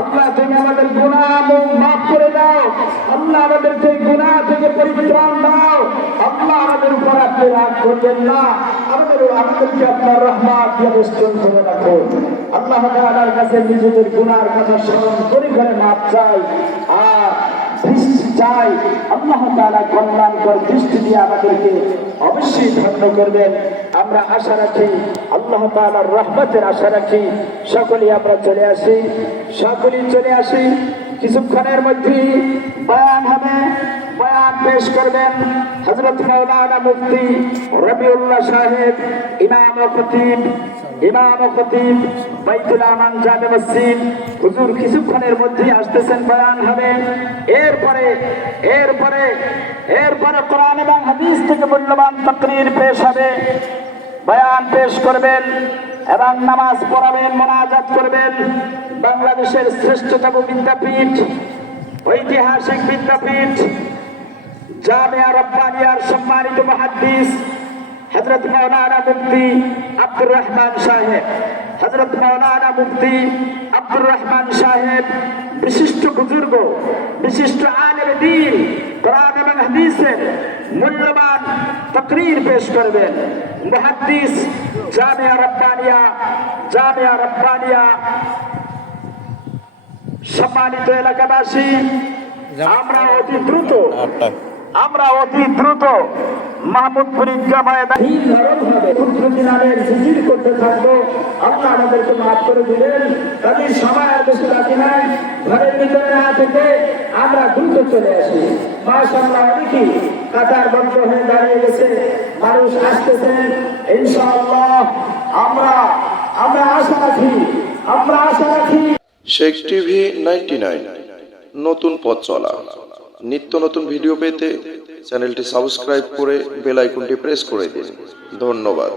আল্লাহ তুমি আমাদের গুণা মাফ করে দাও। আল্লাহ আমাদের সেই গুণা থেকে পরিত্রাণ দাও। আল্লাহ আমাদের উপর আপনি রাগ করবেন না। আমাদের আমাদেরকে আপনার রহমাত বেষ্টন করে রাখো। আল্লাহ তাআলার কাছে নিজেদের গুনার কথা স্মরণ করে ফেলে মাপ চাই। আর চাই, আল্লাহ তাআলা কল্যাণকর দৃষ্টি দিয়ে আমাদেরকে অবশ্যই ধন্য করবেন। আমরা আশা রাখি, আল্লাহ তাআলার রহমতের আশা রাখি, সকলেই আমরা চলে আসি। সকলেই চলে আসি। কিছুক্ষণের মধ্যেই বয়ান হবে। বয়ান পেশ করবেন হযরত মাওলানা মুফতি রবিউল্লাহ সাহেব, ইমাম ইমাম খতিব বাইতুল আমান জামে মসজিদ। হুজুর কিছুক্ষণের মধ্যেই আসতেছেন বয়ান হবে এরপরে এরপরে এরপরে কোরআন এবং হাদিস থেকে মূল্যবান তাকরীর পেশ হবে। বয়ান পেশ করবেন এবং নামাজ পড়াবেন, মোনাজাত করবেন। বাংলাদেশের শ্রেষ্ঠতম বিদ্যাপীঠ, ঐতিহাসিক বিদ্যাপীঠ, জামিয়া রব্বানিয়ার সম্মানিত মহাদ্দিস হজরত মৌলানা মুফতি আব্দুর রহমান সাহেব হজরত মৌলানা মুফতি আব্দুর রহমান সাহেব বিশিষ্ট বুজুর্গ বিশিষ্ট আলেম দিন কোরআন এবং হাদিসের মূল্যবান তকরির পেশ করবেন মুহাদ্দিস জামিয়া রব্বানিয়া জামিয়া রব্বানিয়া সম্মানিত এলাকাবাসী আমরা অতি দ্রুত আমরা অতি দ্রুত মাহমুদপুর করতে থাকব। আল্লাহ আমাদেরকে মাফ করে দিলেন তাদের সময় আর বেশি বাকি নাই। ঘরের ভিতরে না থেকে আমরা দ্রুত চলে আসি। অনেকই কাতার বন্ধ হয়ে দাঁড়িয়ে গেছে। মানুষ আসতেছেন ইনশাআল্লাহ আমরা আমরা আশা রাখি আমরা আশা রাখি। শেখ টিভি নাইনটি নতুন পথ চলা। নিত্য নতুন ভিডিও পেতে চ্যানেলটি সাবস্ক্রাইব করে বেল আইকনটি প্রেস করে দিন। ধন্যবাদ।